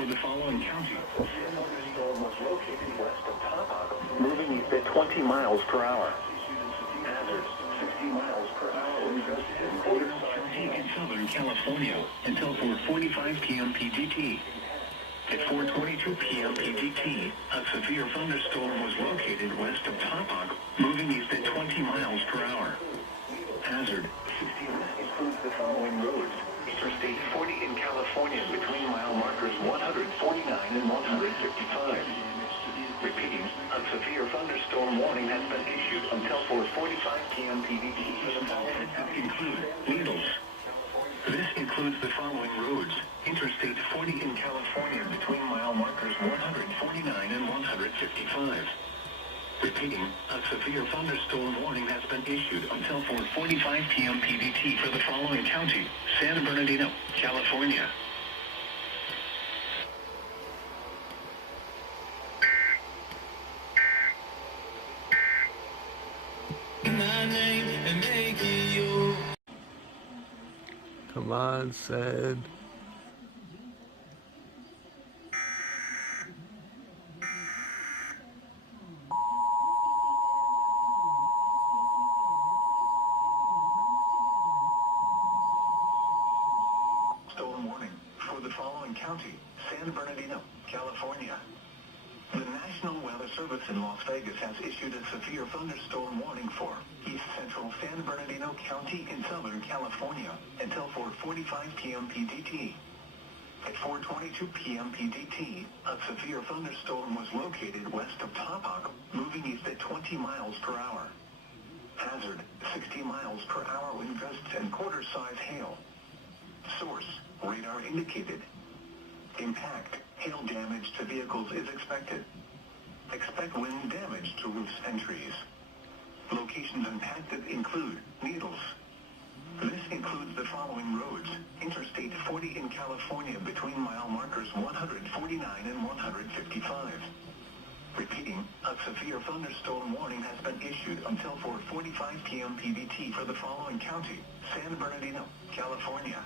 for the following county. Storm was located west of Tahoe, moving east at 20 miles per hour. Hazard, 60 miles per hour wind gusts in Southern California until 4:45 p.m. PGT. At 4:22 p.m. PGT, a severe thunderstorm was located west of Tahoe, moving east at 20 miles per hour. Hazard, 60 includes the following roads. Interstate 40 in California between mile markers 149 and 155. Repeating, a severe thunderstorm warning has been issued until 4:45 p.m. PDT. Include Needles. This includes the following roads. Interstate 40 in California between mile markers 149 and 155. Repeating, a severe thunderstorm warning has been issued until 4:45 p.m. PDT for the following county: San Bernardino, California. Come on, Sid. Storm warning for the following county: San Bernardino, California. The National Weather Service in Las Vegas has issued a severe thunderstorm warning for East Central San Bernardino County in Southern California until 4:45 p.m. PDT. At 4:22 p.m. PDT, a severe thunderstorm was located west of Tahoe, moving east at 20 miles per hour. Hazard, 60 miles per hour wind gusts and quarter-size hail. Source, radar indicated. Impact, hail damage to vehicles is expected. Expect wind damage to roofs and trees. Locations impacted include Needles. This includes the following roads. Interstate 40 in California between mile markers 149 and 155. Repeating, a severe thunderstorm warning has been issued until 4:45 p.m. PBT for the following county: San Bernardino, California.